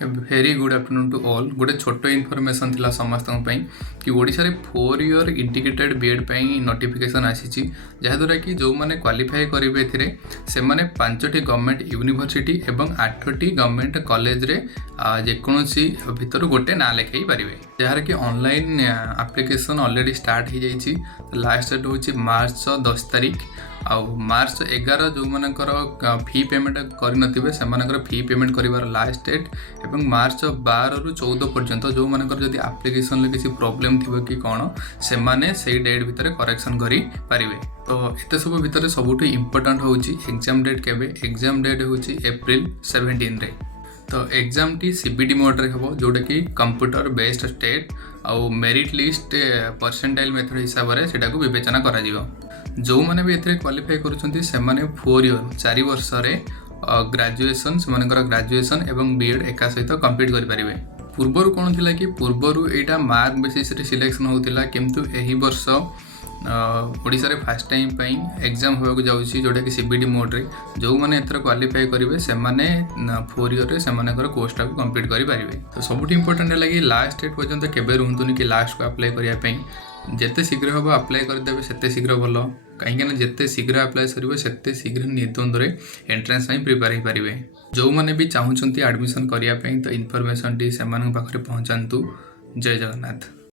Very good afternoon to all. गोटे छोट information थिला समस्त कि ओडिशा रे 4 ईयर इंटीग्रेटेड बीएड पई नोटिफिकेशन आसी जहाँद्वारा कि जो मैंने क्वालिफाई करेंगे से मैंने 5टी गवर्नमेंट यूनिवर्सिटी एवं 8टी गवर्नमेंट कॉलेज रे जेकोसी भितर गोटे ना लिखाई पारे जार कि ऑनलाइन एप्लिकेशन ऑलरेडी स्टार्ट हो जाइए। लास्ट डेट हूँ मार्च 10 तारिख आउ मार्च 11 जो मानकर फी पेमेंट करनथिबे सेमानकर फी पेमेंट करिवार लास्ट डेट एवं मार्च 12 रु 14 पर्यंत जो मानकर जदि एप्लिकेशन ले किसी प्रॉब्लम थिबो कि कोन से माने सेई डेट भितर करेक्शन करि पारिबे। तो एते सब भितर सबुठ इंपोर्टेंट होउची एग्जाम डेट केबे। एग्जाम डेट होउची अप्रैल 17 रे। तो एग्जाम टी सीबीडी मोड रे हबो जोटा कि कंप्यूटर बेस्ड टेस्ट आउ मेरिट लिस्ट परसेंटाइल मेथड हिसाब से सेटा को विवेचना करा जिवो। जो माने भी एथरे क्वालिफाई करूछंती से माने 4 ईयर 4 वर्ष रे ग्रेजुएशन से मानकर ग्रेजुएशन एवं बीएड एका सहित कंप्लीट करि परिबे। पूर्वरु कोन थिला कि पूर्वरु एटा मार्क बेसिस रे सिलेक्शन होतिला किंतु एही वर्ष ओडिशा रे फर्स्ट टाइम पई एग्जाम होगा जाउची जोटा कि सीबीडी मोड रे जो माने एथर क्वालिफाई करिवे से माने 4 ईयर रे से मानकर कोर्स को कंप्लीट करि परिबे। तो सबुठ इंपोर्टेंट है लास्ट डेट पर्यंत केबे रहंतुनी कि लास्ट को अप्लाई करिया पई जेते शीघ्र हम अप्लाई करदेवे सेते शीघ्र भल कहीं जेते शीघ्र अप्लाई करेंगे सेते शीघ्र निर्द्वंद्व एंट्रेंस प्रिपेयर हो पारे। जो मैंने भी चाहूँगी एडमिशन करने तो इनफॉरमेशन टी से पाखे पहुँचातु। जय जगन्नाथ।